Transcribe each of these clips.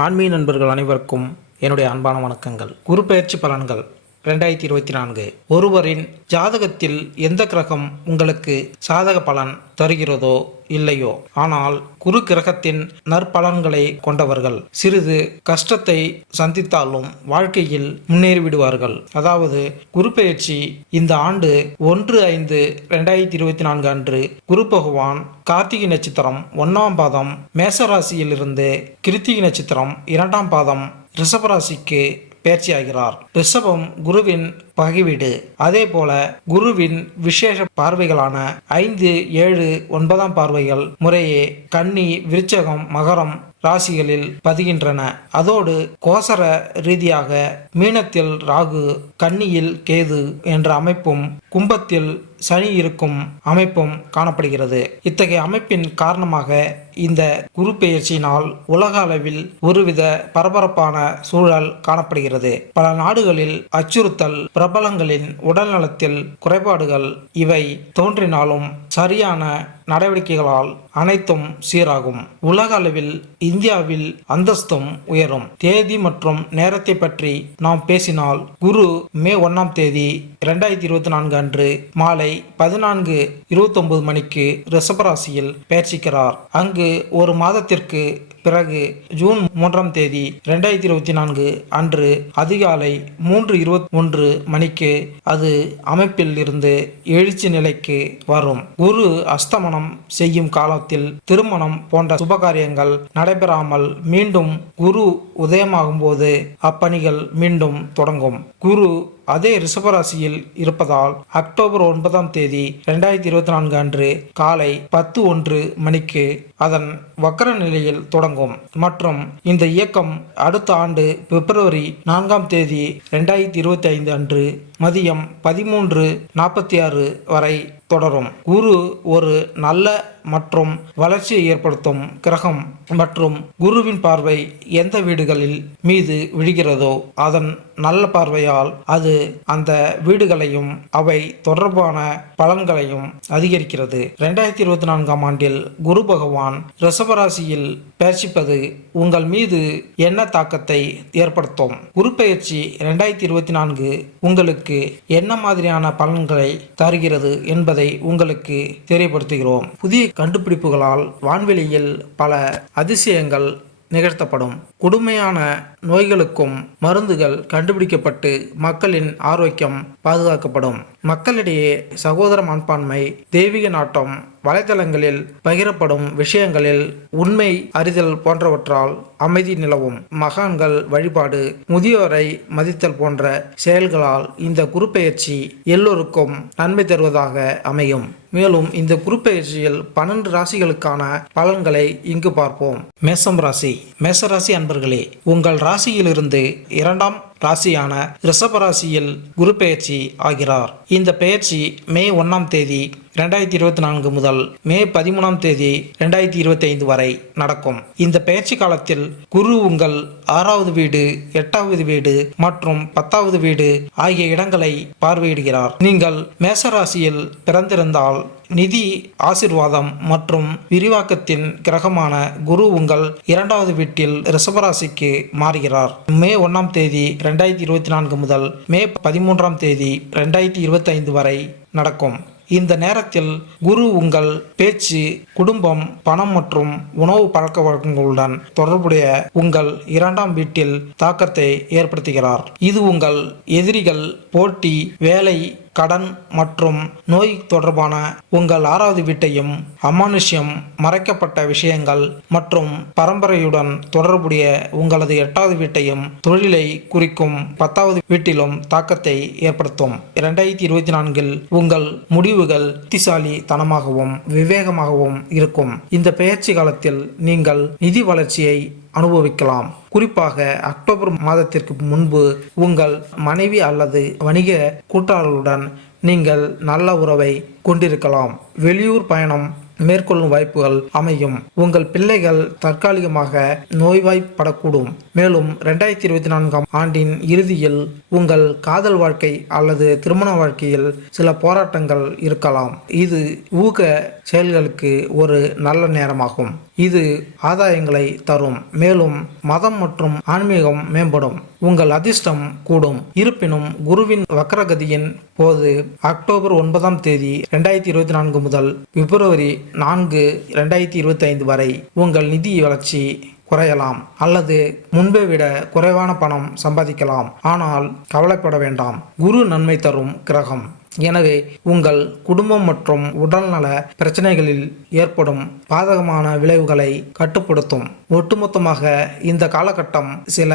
ஆன்மீக நண்பர்கள் அனைவருக்கும் என்னுடைய அன்பான வணக்கங்கள். குரு பெயர்ச்சி பலன்கள் 2024. ஒருவரின் ஜாதகத்தில் எந்த கிரகம் உங்களுக்கு சாதக பலன் தருகிறதோ இல்லையோ, ஆனால் குரு கிரகத்தின் நற்பலன்களை கொண்டவர்கள் சிறிது கஷ்டத்தை சந்தித்தாலும் வாழ்க்கையில் முன்னேறிவிடுவார்கள். அதாவது குரு பெயர்ச்சி இந்த ஆண்டு 1/5/2024 அன்று குரு பகவான் கார்த்திகை நட்சத்திரம் 1ஆம் பாதம் மேசராசியிலிருந்து கிருத்திகை நட்சத்திரம் 2ஆம் பாதம் ரிஷபராசிக்கு பெயர்ச்சியாகிறார். ரிஷபம் குருவின் பகைவீடு. அதே போல குருவின் விசேஷ பார்வைகளான 5, 7, 9ஆம் பார்வைகள் முறையே கன்னி, விருச்சகம், மகரம் ராசிகளில் பதிகின்றன. அதோடு கோசர ரீதியாக மீனத்தில் ராகு, கன்னியில் கேது என்ற அமைப்பும், கும்பத்தில் சனி இருக்கும் அமைப்பும் காணப்படுகிறது. இத்தகைய அமைப்பின் காரணமாக இந்த குரு பெயர்ச்சியினால் உலக அளவில் ஒருவித பரபரப்பான சூழல் காணப்படுகிறது. பல நாடுகளில் அச்சுறுத்தல், பிரபலங்களின் உடல்நலத்தில் குறைபாடுகள் இவை தோன்றினாலும் சரியான நடவடிக்கைகளால் அனைத்தும் சீராகும். உலக அளவில் இந்தியாவில் அந்தஸ்தும் உயரும். தேதி மற்றும் நேரத்தை பற்றி நாம் பேசினால், குரு மே 1ஆம் தேதி 2024 அன்று மாலை 14:29 மணிக்கு ரிஷபராசியில் பெயர்ச்சிக்கிறார். அங்கு ஒரு மாதத்திற்கு பிறகு ஜூன் 3ஆம் தேதி 2024 அன்று அதிகாலை 3:21 மணிக்கு அது அமைப்பில் இருந்து எழுச்சி நிலைக்கு வரும். குரு அஸ்தமனம் செய்யும் காலத்தில் திருமணம் போன்ற சுபகாரியங்கள் நடைபெறாமல் மீண்டும் குரு உதயமாகும் போது அப்பணிகள் மீண்டும் தொடங்கும். குரு அதே ரிஷபராசியில் இருப்பதால் அக்டோபர் 9ஆம் தேதி 2024 அன்று காலை 10:01 மணிக்கு அதன் வக்கர நிலையில் தொடங்கும் மற்றும் இந்த இயக்கம் அடுத்த ஆண்டு பிப்ரவரி 4ஆம் தேதி 2025 அன்று மதியம் 13:46 வரை தொடரும். குரு ஒரு நல்ல மற்றும் வளர்ச்சியை ஏற்படுத்தும் கிரகம் மற்றும் குருவின் பார்வை எந்த வீடுகளில் மீது விழுகிறதோ அதன் நல்ல பார்வையால் அது அந்த வீடுகளையும் அவை தொடர்பான பலன்களையும் அதிகரிக்கிறது. 2024ஆம் ஆண்டில் குரு பகவான் ரிஷபராசியில் பெயர்ச்சிப்பது உங்கள் மீது என்ன தாக்கத்தை ஏற்படுத்தும்? குரு பெயர்ச்சி 2024 உங்களுக்கு என்ன மாதிரியான பலன்களை தருகிறது என்பதை உங்களுக்கு தெரியப்படுத்துகிறோம். புதிய கண்டுபிடிப்புகளால் வான்வெளியில் பல அதிசயங்கள் நிகழ்த்தப்படும். கொடுமையான நோய்களுக்கும் மருந்துகள் கண்டுபிடிக்கப்பட்டு மக்களின் ஆரோக்கியம் பாதுகாக்கப்படும். மக்களிடையே சகோதர மனப்பான்மை, தெய்வீக நாட்டம், வலைதளங்களில் பகிரப்படும் விஷயங்களில் உண்மை அறிதல் போன்றவற்றால் அமைதி நிலவும். மகான்கள் வழிபாடு, முதியோரை மதித்தல் போன்ற செயல்களால் இந்த குரு பெயர்ச்சி எல்லோருக்கும் நன்மை தருவதாக அமையும். மேலும் இந்த குரு பெயர்ச்சியில் 12 ராசிகளுக்கான பலன்களை இங்கு பார்ப்போம். மேசம் ராசி. மேசராசி அன்பர்களே, உங்கள் ராசியிலிருந்து 2ஆம் ராசியான ரிஷபராசியில் குரு பெயர்ச்சி ஆகிறார். இந்த பெயர்ச்சி மே 1ஆம் தேதி 2024 முதல் மே 13ஆம் தேதி 2025 வரை நடக்கும். இந்த பெயர்ச்சி காலத்தில் குரு உங்கள் 6வது வீடு, 8வது வீடு மற்றும் 10வது வீடு ஆகிய இடங்களை பார்வையிடுகிறார். நீங்கள் மேசராசியில் பிறந்திருந்தால் நிதி, ஆசீர்வாதம் மற்றும் விரிவாக்கத்தின் கிரகமான குரு உங்கள் 2வது வீட்டில் ரிஷபராசிக்கு மாறுகிறார். மே 1ஆம் தேதி 2024 முதல் மே 13ஆம் தேதி 2025 வரை நடக்கும். இந்த நேரத்தில் குரு உங்கள் பேச்சு, குடும்பம், பணம் மற்றும் உணவு பழக்க வழக்கங்களுடன் தொடர்புடைய உங்கள் 2ஆம் வீட்டில் தாக்கத்தை ஏற்படுத்துகிறார். இது உங்கள் எதிரிகள், போட்டி, வேலை, கடன் மற்றும் நோய் தொடர்பான உங்கள் 6வது வீட்டையும், அமானுஷ்யம், மறைக்கப்பட்ட விஷயங்கள் மற்றும் பரம்பரையுடன் தொடர்புடைய உங்களது 8வது வீட்டையும், தொழிலை குறிக்கும் 10வது வீட்டிலும் தாக்கத்தை ஏற்படுத்தும். 2024 உங்கள் முடிவுகள் புத்திசாலித்தனமாகவும் விவேகமாகவும் இருக்கும். இந்த பெயர்ச்சி காலத்தில் நீங்கள் நிதி வளர்ச்சியை அனுபவிக்கலாம். குறிப்பாக அக்டோபர் மாதத்திற்கு முன்பு உங்கள் மனைவி அல்லது வணிக கூட்டாளர்களுடன் நீங்கள் நல்ல உறவை கொண்டிருக்கலாம். வெளியூர் பயணம் மேற்கொள்ளும் வாய்ப்புகள் அமையும். உங்கள் பிள்ளைகள் தற்காலிகமாக நோய்வாய்ப்படக்கூடும். மேலும் 2024ஆம் ஆண்டின் இறுதியில் உங்கள் காதல் வாழ்க்கை அல்லது திருமண வாழ்க்கையில் சில போராட்டங்கள் இருக்கலாம். இது ஊக செயல்களுக்கு ஒரு நல்ல நேரமாகும். இது ஆதாயங்களை தரும். மேலும் மதம் மற்றும் ஆன்மீகம் மேம்படும். உங்கள் அதிர்ஷ்டம் கூடும். இருப்பினும் குருவின் வக்ரகதியின் போது அக்டோபர் 9ஆம் தேதி 2024 முதல் பிப்ரவரி 4, 2025 வரை உங்கள் நிதி வளர்ச்சி குறையலாம் அல்லது முன்பை விட குறைவான பணம் சம்பாதிக்கலாம். ஆனால் கவலைப்பட வேண்டாம், குரு நன்மை தரும் கிரகம். எனவே உங்கள் குடும்பம் மற்றும் உடல்நல பிரச்சனைகளில் ஏற்படும் பாதகமான விளைவுகளை கட்டுப்படுத்தும். ஒட்டுமொத்தமாக இந்த காலகட்டம் சில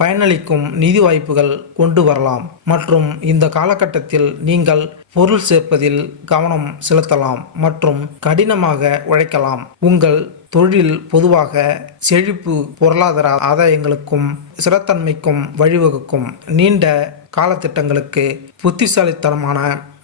பயனளிக்கும் நிதி வாய்ப்புகள் கொண்டு வரலாம் மற்றும் இந்த காலகட்டத்தில் நீங்கள் பொருள் சேர்ப்பதில் கவனம் செலுத்தலாம் மற்றும் கடினமாக உழைக்கலாம். உங்கள் தொழில் பொதுவாக செழிப்பு, பொருளாதார ஆதாயங்களுக்கும் ஸ்திரத்தன்மைக்கும் வழிவகுக்கும். நீண்ட காலத்திட்டங்களுக்கு புத்திசாலித்தனமான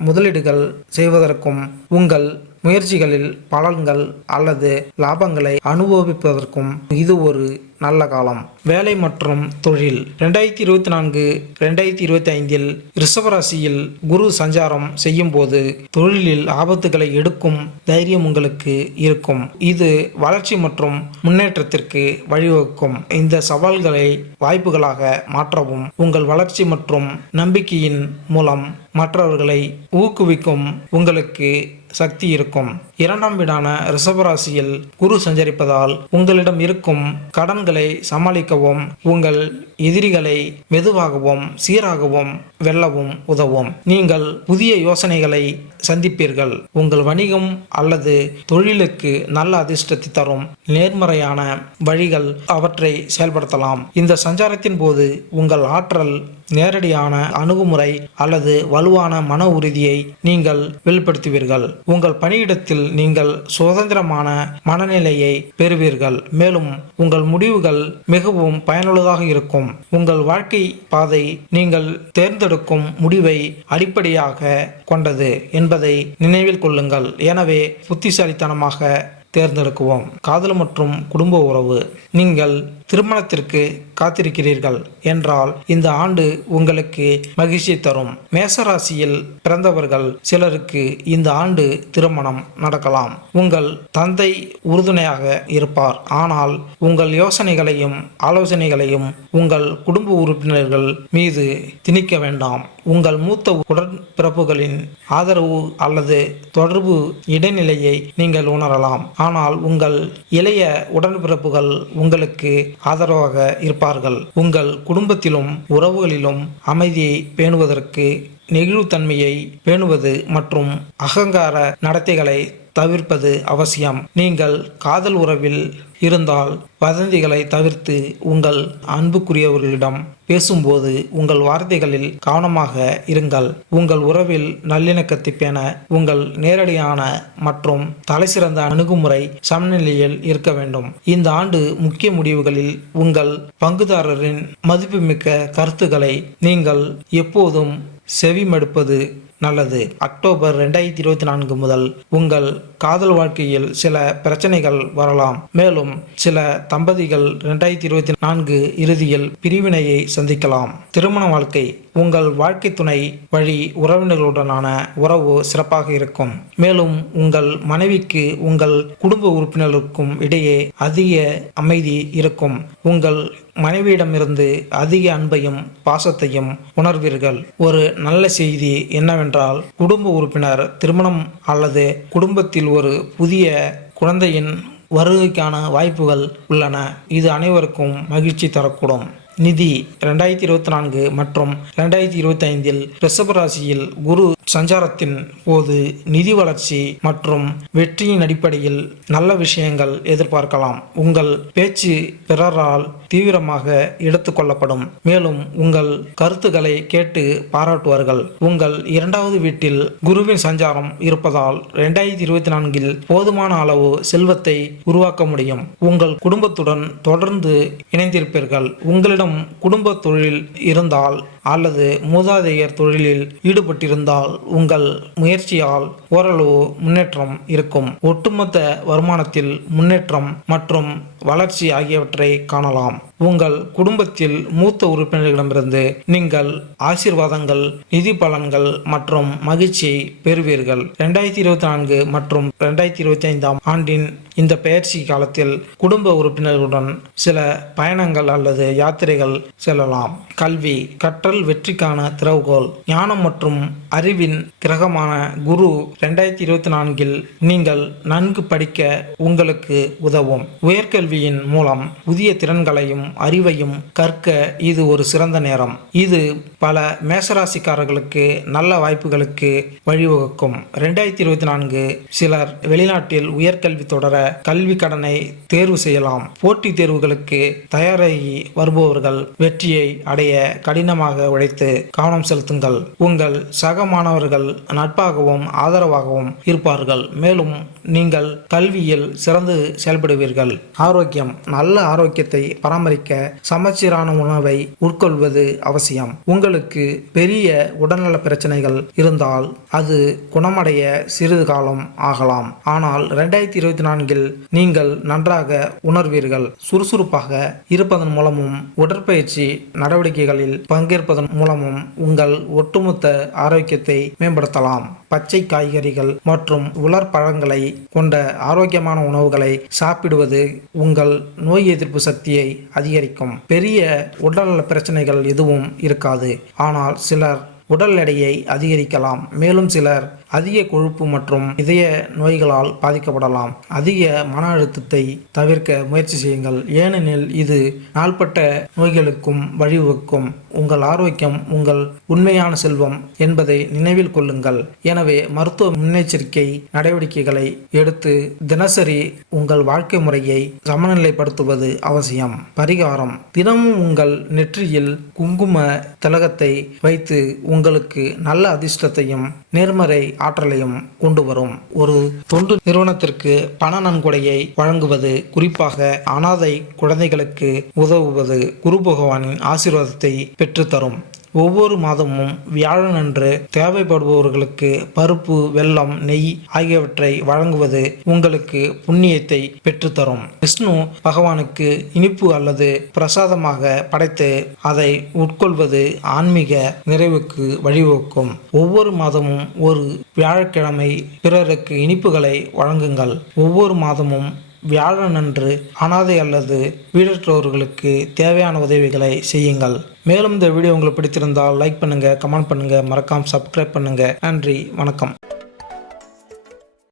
முதலீடுகள் செய்வதற்கும் உங்கள் முயற்சிகளில் பலன்கள் அல்லது லாபங்களை அனுபவிப்பதற்கும் இது ஒரு நல்ல காலம். வேலை மற்றும் தொழில் 2024-2025 ரிஷபராசியில் குரு சஞ்சாரம் செய்யும் போது தொழிலில் ஆபத்துகளை எடுக்கும் தைரியம் உங்களுக்கு இருக்கும். இது வளர்ச்சி மற்றும் முன்னேற்றத்திற்கு வழிவகுக்கும். இந்த சவால்களை வாய்ப்புகளாக மாற்றவும் உங்கள் வளர்ச்சி மற்றும் நம்பிக்கையின் மூலம் மற்றவர்களை ஊக்குவிக்கும் உங்களுக்கு சக்தி இருக்கும். 2ஆம் வீடான ரிஷபராசியில் குரு சஞ்சரிப்பதால் உங்களிடம் இருக்கும் கடன்களை சமாளிக்கவும் உங்கள் எதிரிகளை மெதுவாகவும் சீராகவும் வெல்லவும் உதவும். நீங்கள் புதிய யோசனைகளை சந்திப்பீர்கள். உங்கள் வணிகம் அல்லது தொழிலுக்கு நல்ல அதிர்ஷ்டத்தை தரும் நேர்மறையான வழிகள் அவற்றை செயல்படுத்தலாம். இந்த சஞ்சாரத்தின் போது உங்கள் ஆற்றல், நேரடியான அணுகுமுறை அல்லது வலுவான மன உறுதியை நீங்கள் வெளிப்படுத்துவீர்கள். உங்கள் பணியிடத்தில் நீங்கள் சுதந்திரமான மனநிலையை பெறுவீர்கள். மேலும் உங்கள் முடிவுகள் மிகவும் பயனுள்ளதாக இருக்கும். உங்கள் வாழ்க்கை பாதை நீங்கள் தேர்ந்தெடுக்கும் முடிவை அடிப்படையாக கொண்டது என்பதை நினைவில் கொள்ளுங்கள். எனவே புத்திசாலித்தனமாக தேர்ந்தெடுக்குவோம். காதல் மற்றும் குடும்ப உறவு. நீங்கள் திருமணத்திற்கு காத்திருக்கிறீர்கள் என்றால் இந்த ஆண்டு உங்களுக்கு மகிழ்ச்சி தரும். மேசராசியில் பிறந்தவர்கள் சிலருக்கு இந்த ஆண்டு திருமணம் நடக்கலாம். உங்கள் தந்தை உறுதுணையாக இருப்பார். ஆனால் உங்கள் யோசனைகளையும் ஆலோசனைகளையும் உங்கள் குடும்ப உறுப்பினர்கள் மீது திணிக்க வேண்டாம். உங்கள் மூத்த உடன்பிறப்புகளின் ஆதரவு அல்லது தொடர்பு இடைநிலையை நீங்கள் உணரலாம். ஆனால் உங்கள் இளைய உடன்பிறப்புகள் உங்களுக்கு ஆதரவாக இருப்பார்கள். உங்கள் குடும்பத்திலும் உறவுகளிலும் அமைதியை பேணுவதற்கு நெகிழ்வுத்தன்மையை பேணுவது மற்றும் அகங்கார நடத்தைகளை தவிர்ப்பது அவசியம். நீங்கள் காதல் உறவில் இருந்தால் வதந்திகளை தவிர்த்து உங்கள் அன்புக்குரியவர்களிடம் பேசும்போது உங்கள் வார்த்தைகளில் கவனமாக இருங்கள். உங்கள் உறவில் நல்லிணக்கத்தை பேண உங்கள் நேரடியான மற்றும் தலைசிறந்த அணுகுமுறை சமநிலையில் இருக்க வேண்டும். இந்த ஆண்டு முக்கிய முடிவுகளில் உங்கள் பங்குதாரரின் மதிப்புமிக்க கருத்துக்களை நீங்கள் எப்போதும் செவிமடுப்பது நல்லது. அக்டோபர் 2024 முதல் உங்கள் காதல் வாழ்க்கையில் சில பிரச்சனைகள் வரலாம். மேலும் சில தம்பதிகள் 2024 இறுதியில் பிரிவினையை சந்திக்கலாம். திருமண வாழ்க்கை. உங்கள் வாழ்க்கை துணை வழி உறவினர்களுடனான உறவு சிறப்பாக இருக்கும். மேலும் உங்கள் மனைவிக்கு உங்கள் குடும்ப உறுப்பினர்களுக்கும் இடையே அதிக அமைதி இருக்கும். உங்கள் மனைவியிடமிருந்து அதிக அன்பையும் பாசத்தையும் உணர்வீர்கள். ஒரு நல்ல செய்தி என்னவென்றால் குடும்ப உறுப்பினர் திருமணம் அல்லது குடும்பத்தில் ஒரு புதிய குழந்தையின் வருகைக்கான வாய்ப்புகள் உள்ளன. இது அனைவருக்கும் மகிழ்ச்சி தரக்கூடும். நிதி. 2024 மற்றும் 2025 ரிஷபராசியில் குரு சஞ்சாரத்தின் போது நிதி வளர்ச்சி மற்றும் வெற்றியின் அடிப்படையில் நல்ல விஷயங்கள் எதிர்பார்க்கலாம். உங்கள் பேச்சு பிறரால் தீவிரமாக எடுத்துக்கொள்ளப்படும். மேலும் உங்கள் கருத்துக்களை கேட்டு பாராட்டுவார்கள். உங்கள் 2வது வீட்டில் குருவின் சஞ்சாரம் இருப்பதால் 2024 போதுமான அளவு செல்வத்தை உருவாக்க முடியும். உங்கள் குடும்பத்துடன் தொடர்ந்து இணைந்திருப்பீர்கள். உங்களிடம் குடும்ப தொழில் இருந்தால் அல்லது மூதாதையர் தொழிலில் ஈடுபட்டிருந்தால் உங்கள் முயற்சியால் ஓரளவு முன்னேற்றம் இருக்கும். ஒட்டுமொத்த வருமானத்தில் முன்னேற்றம் மற்றும் வளர்ச்சி ஆகியவற்றை காணலாம். உங்கள் குடும்பத்தில் மூத்த உறுப்பினர்களிடமிருந்து நீங்கள் ஆசீர்வாதங்கள், நிதி பலன்கள் மற்றும் மகிழ்ச்சியை பெறுவீர்கள். 2024 மற்றும் 2025 ஆண்டின் இந்த பெயர்ச்சி காலத்தில் குடும்ப உறுப்பினர்களுடன் சில பயணங்கள் அல்லது யாத்திரைகள் செல்லலாம். கல்வி, கற்றல் வெற்றிக்கான திறவுகோல். ஞானம் மற்றும் அறிவின் கிரகமான குரு 2024 நீங்கள் நன்கு படிக்க உங்களுக்கு உதவும். உயர்கல்வியின் மூலம் புதிய திறன்களையும் அறிவையும் கற்க இது ஒரு சிறந்த நேரம். இது பல மேஷராசிக்காரர்களுக்கு நல்ல வாய்ப்புகளுக்கு வழிவகுக்கும். 2024 சிலர் வெளிநாட்டில் உயர்கல்வி தொடர கல்வி கடனை தேர்வு செய்யலாம். போட்டித் தேர்வுகளுக்கு தயாராகி வருபவர்கள் வெற்றியை அடைய கடினமாக உழைத்து கவனம் செலுத்துங்கள். உங்கள் சக மாணவர்கள் நட்பாகவும் ஆதரவாகவும் இருப்பார்கள். மேலும் நீங்கள் கல்வியில் சிறந்து செயல்படுவீர்கள். ஆரோக்கியம். நல்ல ஆரோக்கியத்தை பராமரிக்க சமச்சீரான உணவை உட்கொள்வது அவசியம். உங்களுக்கு பெரிய உடல்நல பிரச்சனைகள் இருந்தால் அது குணமடைய சிறிது காலம் ஆகலாம். ஆனால் 2024 நீங்கள் நன்றாக உணர்வீர்கள். சுறுசுறுப்பாக இருப்பதன் மூலமும் உடற்பயிற்சி நடவடிக்கைகளில் பங்கேற்பதன் மூலமும் உங்கள் ஒட்டுமொத்த ஆரோக்கியத்தை மேம்படுத்தலாம். பச்சை காய்கறிகள் மற்றும் உலர் பழங்களை கொண்ட ஆரோக்கியமான உணவுகளை சாப்பிடுவது உங்கள் நோய் எதிர்ப்பு சக்தியை அதிகரிக்கும். பெரிய உடல்நல பிரச்சனைகள் எதுவும் இருக்காது. ஆனால் சிலர் உடல் எடையை அதிகரிக்கலாம். மேலும் சிலர் அதிக கொழுப்பு மற்றும் இதய நோய்களால் பாதிக்கப்படலாம். அதிக மன அழுத்தத்தை தவிர்க்க முயற்சி செய்யுங்கள், ஏனெனில் இது நாள்பட்ட நோய்களுக்கும் வழிவகுக்கும். உங்கள் ஆரோக்கியம் உங்கள் உண்மையான செல்வம் என்பதை நினைவில் கொள்ளுங்கள். எனவே மருத்துவ முன்னெச்சரிக்கை நடவடிக்கைகளை எடுத்து தினசரி உங்கள் வாழ்க்கை முறையை சமநிலைப்படுத்துவது அவசியம். பரிகாரம். தினமும் உங்கள் நெற்றியில் குங்கும திலகத்தை வைத்து உங்களுக்கு நல்ல அதிர்ஷ்டத்தையும் நேர்மறை ஆற்றலையும் கொண்டு வரும். ஒரு தொண்டு நிறுவனத்திற்கு பண நன்கொடையை வழங்குவது, குறிப்பாக அனாதை குழந்தைகளுக்கு உதவுவது குரு பகவானின் ஆசீர்வாதத்தை பெற்றுத்தரும். ஒவ்வொரு மாதமும் வியாழனன்று தேவைப்படுபவர்களுக்கு பருப்பு, வெல்லம், நெய் ஆகியவற்றை வழங்குவது உங்களுக்கு புண்ணியத்தை பெற்றுத்தரும். விஷ்ணு பகவானுக்கு இனிப்பு அல்லது பிரசாதமாக படைத்து அதை உட்கொள்வது ஆன்மீக நிறைவுக்கு வழிவகுக்கும். ஒவ்வொரு மாதமும் ஒரு வியாழக்கிழமை பிறருக்கு இனிப்புகளை வழங்குங்கள். ஒவ்வொரு மாதமும் வியாழனன்று அனாதை அல்லது வீடற்றோர்களுக்கு தேவையான உதவிகளை செய்யுங்கள். மேலும் இந்த வீடியோ உங்களுக்கு பிடித்திருந்தால் லைக் பண்ணுங்க, கமெண்ட் பண்ணுங்க, மறக்காம சப்ஸ்கிரைப் பண்ணுங்க. நன்றி, வணக்கம்.